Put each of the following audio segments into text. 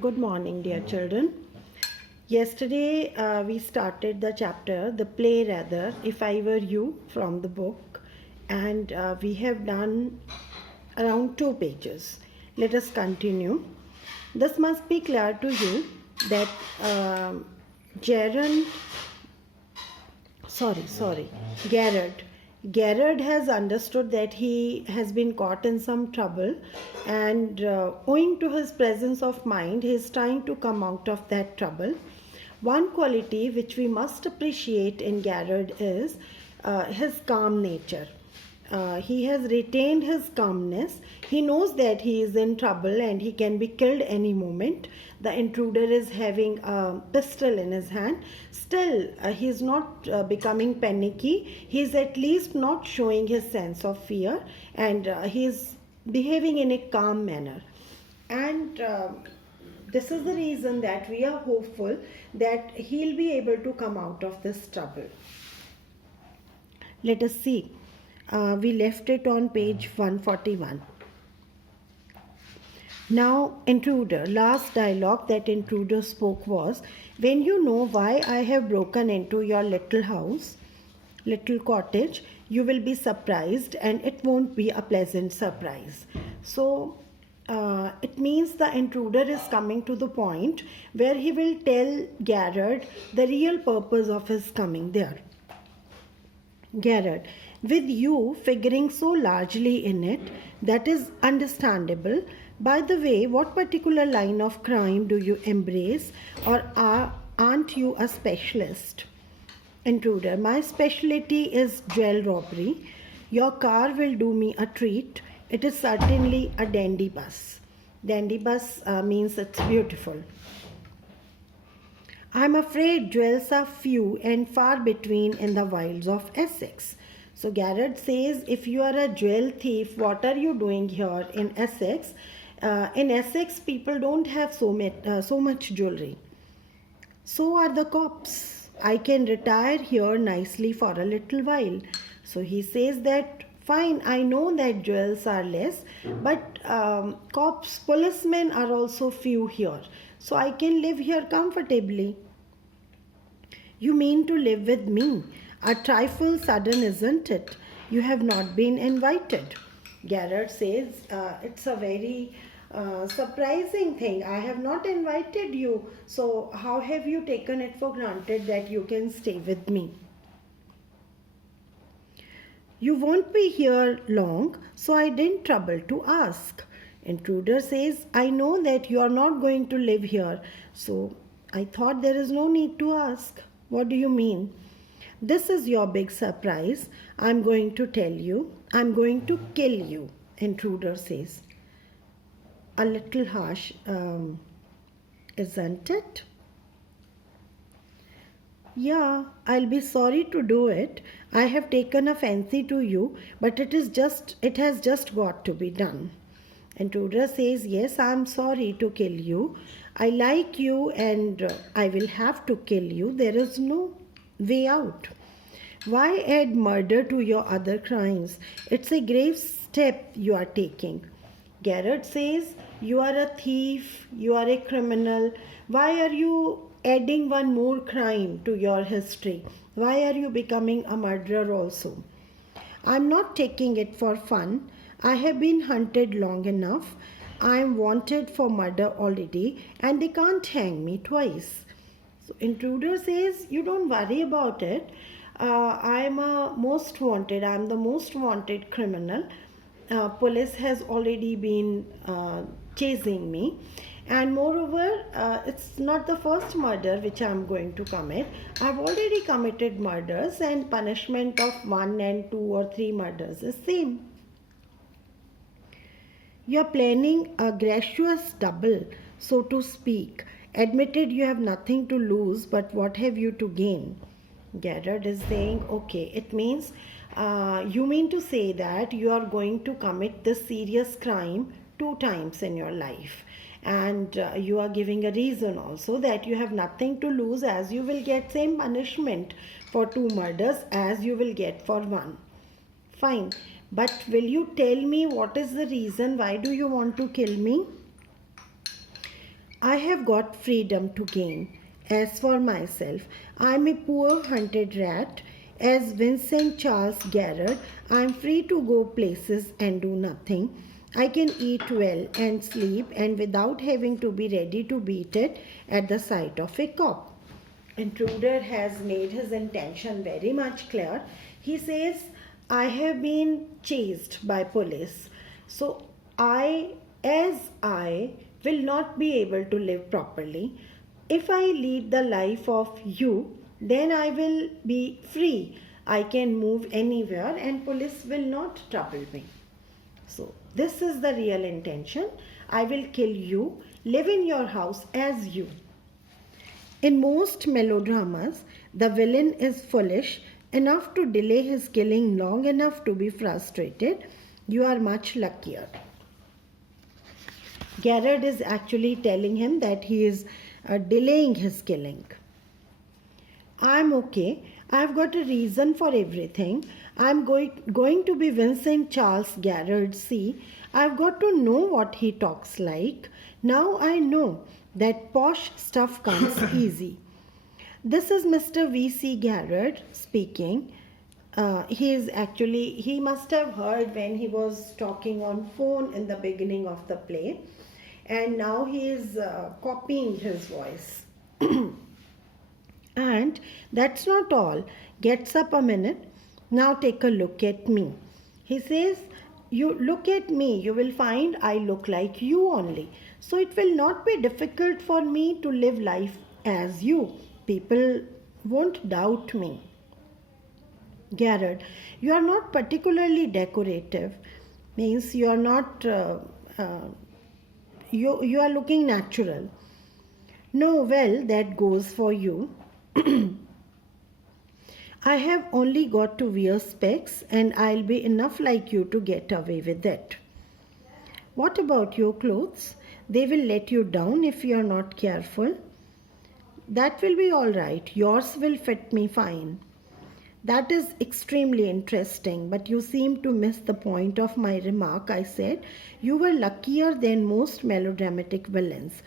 Good morning, dear children. Yesterday we started the play rather, If I Were You from the book, and we have done around 2 pages. Let us continue. This must be clear to you that Jaron sorry, Garrett. Garrett has understood that he has been caught in some trouble, and owing to his presence of mind, he is trying to come out of that trouble. One quality which we must appreciate in Garrett is his calm nature. He has retained his calmness. He knows that he is in trouble and he can be killed any moment. The intruder is having a pistol in his hand. Still, he is not becoming panicky. He is at least not showing his sense of fear, and he is behaving in a calm manner. And this is the reason that we are hopeful that he'll be able to come out of this trouble. Let us see. We left it on page 141. Now, intruder. Last dialogue that intruder spoke was, when you know why I have broken into your little house, little cottage, you will be surprised, and it won't be a pleasant surprise. So, it means the intruder is coming to the point where he will tell Garrett the real purpose of his coming there. Garrett, with you figuring so largely in it, that is understandable. By the way, what particular line of crime do you embrace, or aren't you a specialist? Intruder, my specialty is jewel robbery. Your car will do me a treat. It is certainly a dandy bus. Dandy bus means it's beautiful. I'm afraid jewels are few and far between in the wilds of Essex. So Garrett says, if you are a jewel thief, what are you doing here in Essex? In Essex, people don't have so much jewelry. So are the cops. I can retire here nicely for a little while. So he says that, fine, I know that jewels are less, but policemen are also few here. So I can live here comfortably. You mean to live with me? A trifle sudden, isn't it? You have not been invited. Garrett says, it's a very surprising thing. I have not invited you. So how have you taken it for granted that you can stay with me? You won't be here long, so I didn't trouble to ask. Intruder says, I know that you are not going to live here, so I thought there is no need to ask. What do you mean? This is your big surprise. I'm going to tell you. I'm going to kill you, intruder says. A little harsh, isn't it? Yeah, I'll be sorry to do it. I have taken a fancy to you, but it has just got to be done. Intruder says, yes, I'm sorry to kill you. I like you and I will have to kill you. There is no way out. Why add murder to your other crimes? It's a grave step you are taking. Garrett says, you are a thief, you are a criminal. Why are you adding one more crime to your history? Why are you becoming a murderer also? I'm not taking it for fun. I have been hunted long enough. I am wanted for murder already, and they can't hang me twice. So intruder says, you don't worry about it. I'm the most wanted criminal. Police has already been chasing me, and moreover, it's not the first murder which I'm going to commit. I've already committed murders, and punishment of 1 and 2 or 3 murders is same. You're planning a gracious double, so to speak. Admitted you have nothing to lose, but what have you to gain? Garrett is saying, okay, it means you mean to say that you are going to commit this serious crime 2 times in your life. And you are giving a reason also that you have nothing to lose, as you will get same punishment for 2 murders as you will get for 1. Fine. But will you tell me what is the reason? Why do you want to kill me? I have got freedom to gain. As for myself, I am a poor hunted rat. As Vincent Charles Garrard, I am free to go places and do nothing. I can eat well and sleep and without having to be ready to beat it at the sight of a cop. Intruder has made his intention very much clear. He says, I have been chased by police. So I will not be able to live properly. If I lead the life of you, then I will be free. I can move anywhere and police will not trouble me. So, this is the real intention. I will kill you, live in your house as you. In most melodramas, the villain is foolish enough to delay his killing long enough to be frustrated. You are much luckier. Garrett is actually telling him that he is delaying his killing. I'm okay. I've got a reason for everything. I'm going to be Vincent Charles Garrard. See, I've got to know what he talks like. Now I know that posh stuff comes easy. This is Mr. V.C. Garrard speaking. He must have heard when he was talking on phone in the beginning of the play, and now he is copying his voice. And that's not all. Gets up a minute. Now take a look at me. He says, you look at me, you will find I look like you only. So it will not be difficult for me to live life as you. People won't doubt me. Garrett, you are not particularly decorative. Means you are not, you are looking natural. No, well, that goes for you. I have only got to wear specs and I'll be enough like you to get away with it. What about your clothes? They will let you down if you are not careful. That will be all right. Yours will fit me fine. That is extremely interesting, but you seem to miss the point of my remark. I said, you were luckier than most melodramatic villains.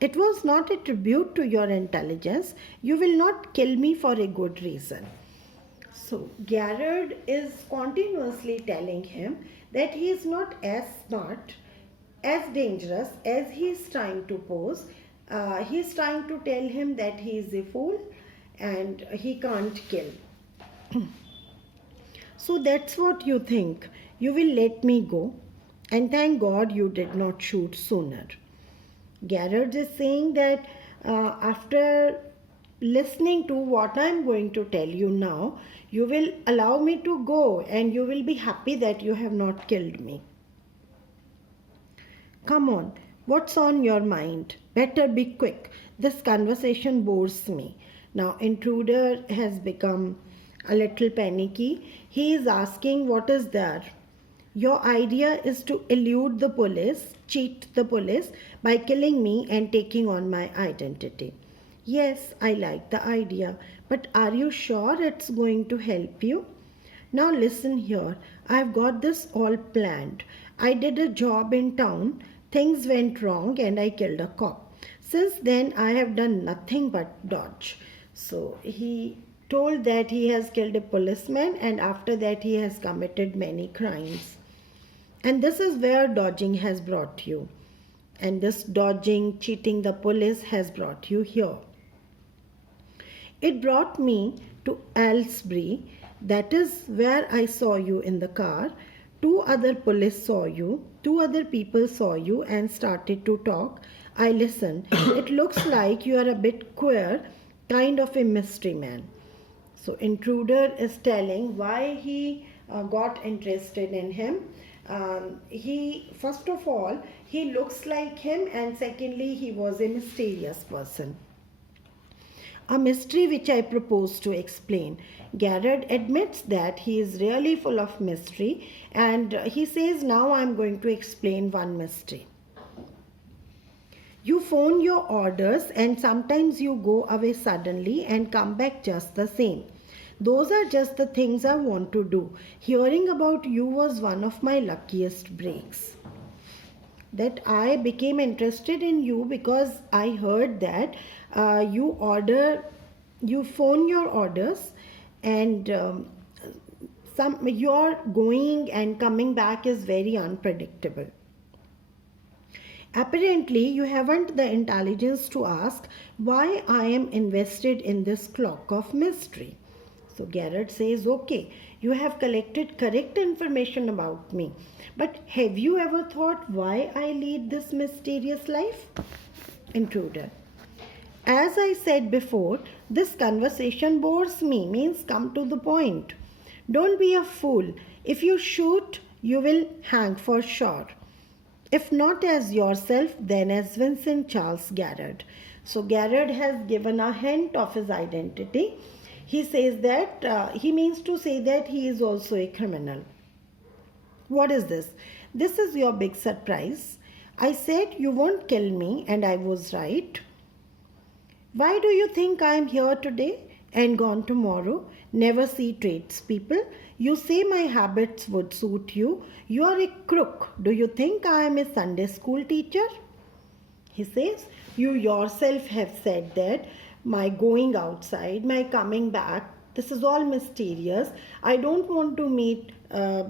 It was not a tribute to your intelligence. You will not kill me for a good reason. So, Garrard is continuously telling him that he is not as smart, as dangerous as he is trying to pose. He is trying to tell him that he is a fool and he can't kill. So that's what you think. You will let me go, and thank God you did not shoot sooner. Garrett is saying that after listening to what I am going to tell you now, you will allow me to go and you will be happy that you have not killed me. Come on, what's on your mind? Better be quick. This conversation bores me. Now, intruder has become a little panicky. He is asking, what is there? Your idea is to elude the police, cheat the police by killing me and taking on my identity. Yes, I like the idea, but are you sure it's going to help you? Now listen here, I've got this all planned. I did a job in town, things went wrong and I killed a cop. Since then, I have done nothing but dodge. So he told that he has killed a policeman and after that he has committed many crimes. And this is where dodging has brought you. And this dodging, cheating the police has brought you here. It brought me to Aylesbury. That is where I saw you in the car. 2 other police saw you. 2 other people saw you and started to talk. I listened. It looks like you are a bit queer, kind of a mystery man. So intruder is telling why he got interested in him. He first of all, he looks like him, and secondly, he was a mysterious person. A mystery which I propose to explain. Garrett admits that he is really full of mystery, and he says, now I am going to explain one mystery. You phone your orders and sometimes you go away suddenly and come back just the same. Those are just the things I want to do. Hearing about you was one of my luckiest breaks. that I became interested in you because I heard that you phone your orders, and some your going and coming back is very unpredictable. Apparently, you haven't the intelligence to ask why I am invested in this clock of mystery. So Garrett says, okay, you have collected correct information about me, but have you ever thought why I lead this mysterious life? Intruder. As I said before, this conversation bores me, means come to the point. Don't be a fool. If you shoot, you will hang for sure. If not as yourself, then as Vincent Charles Garrett. So Garrett has given a hint of his identity. He says that he means to say that he is also a criminal. What is this? This is your big surprise. I said you won't kill me, and I was right. Why do you think I am here today and gone tomorrow? Never see tradespeople. You say my habits would suit you. You are a crook. Do you think I am a Sunday school teacher? He says, you yourself have said that my going outside, my coming back, this is all mysterious. I don't want to meet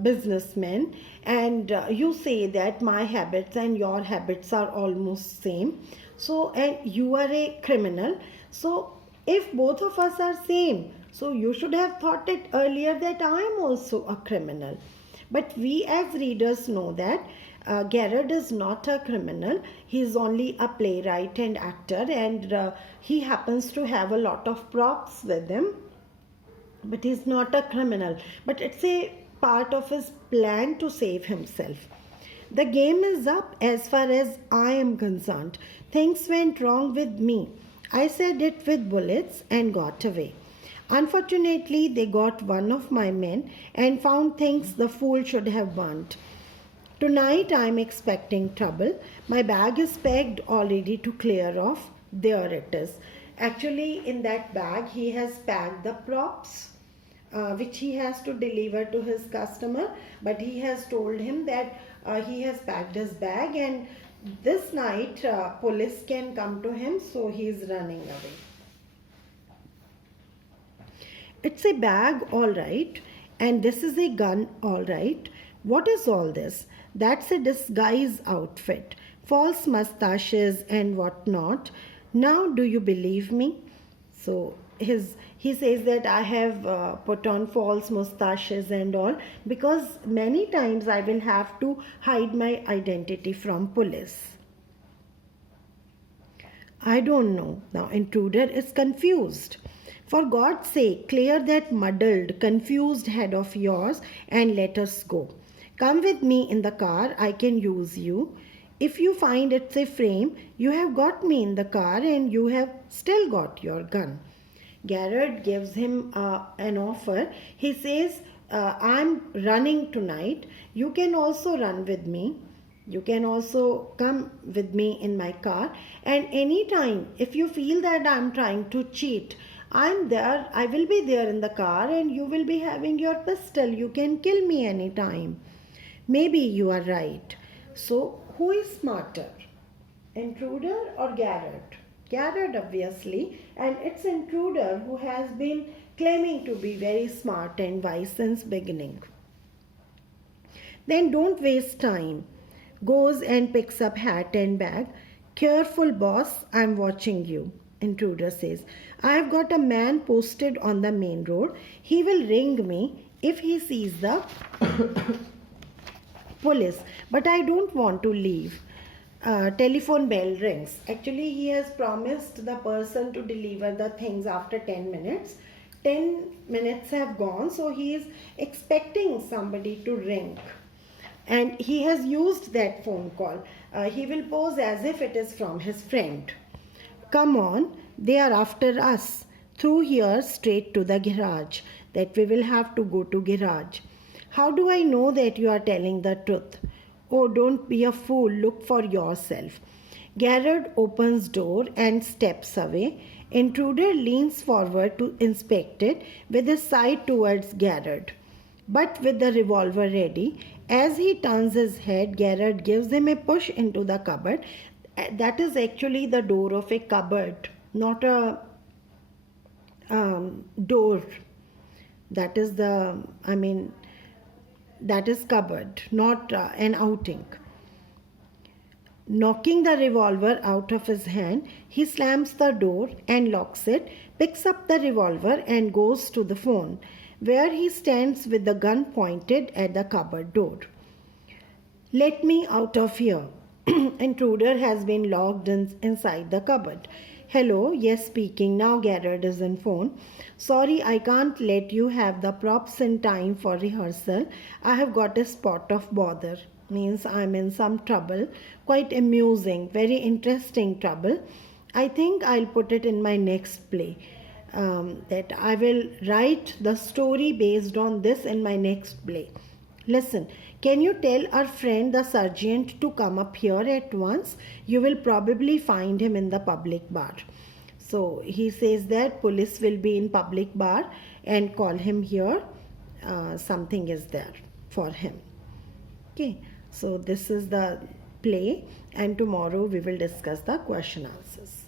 businessmen, and you say that my habits and your habits are almost same. So, and you are a criminal. So, if both of us are same, so you should have thought it earlier that I am also a criminal. But we as readers know that Garrett is not a criminal. He is only a playwright and actor, and he happens to have a lot of props with him. But he's not a criminal. But it's a part of his plan to save himself. The game is up as far as I am concerned. Things went wrong with me. I said it with bullets and got away. Unfortunately, they got one of my men and found things the fool should have burnt. Tonight I am expecting trouble. My bag is packed all ready to clear off. There it is. Actually, in that bag, he has packed the props which he has to deliver to his customer, but he has told him that he has packed his bag, and this night police can come to him, so he is running away. It's a bag, all right, and this is a gun, all right. What is all this? That's a disguise outfit, false mustaches and whatnot. Now, do you believe me? So he says that I have put on false mustaches and all because many times I will have to hide my identity from police. I don't know. Now intruder is confused. For God's sake, clear that muddled, confused head of yours and let us go. Come with me in the car, I can use you. If you find it's a frame, you have got me in the car and you have still got your gun. Garrett gives him an offer. He says, I'm running tonight. You can also run with me. You can also come with me in my car. And anytime, if you feel that I'm trying to cheat, I'm there. I will be there in the car and you will be having your pistol. You can kill me anytime. Maybe you are right. So, who is smarter? Intruder or Garrett? Garrett, obviously, and it's Intruder who has been claiming to be very smart and wise since beginning. Then don't waste time. Goes and picks up hat and bag. Careful, boss, I'm watching you. Intruder says, I've got a man posted on the main road. He will ring me if he sees the police, but I don't want to leave. Telephone bell rings. Actually, he has promised the person to deliver the things after 10 minutes. 10 minutes have gone, so he is expecting somebody to ring. And he has used that phone call. He will pose as if it is from his friend. Come on, they are after us. Through here straight to the garage. That we will have to go to garage. How do I know that you are telling the truth? Oh, don't be a fool. Look for yourself. Garrett opens door and steps away. Intruder leans forward to inspect it with his side towards Garrett. But with the revolver ready, As he turns his head, Gerard gives him a push into the cupboard. That is actually the door of a cupboard, not a door. That is that is cupboard, not an outing. Knocking the revolver out of his hand, he slams the door and locks it, picks up the revolver and goes to the phone, where he stands with the gun pointed at the cupboard door. Let me out of here. Intruder has been locked inside the cupboard. Hello, yes, speaking. Now Gerard is in phone. Sorry, I can't let you have the props in time for rehearsal. I have got a spot of bother. Means I'm in some trouble. Quite amusing, very interesting trouble. I think I'll put it in my next play. That I will write the story based on this in my next play. Listen, can you tell our friend the sergeant to come up here at once? You will probably find him in the public bar. So he says that police will be in public bar and call him here. Something is there for him. Okay, so this is the play, and tomorrow we will discuss the question answers.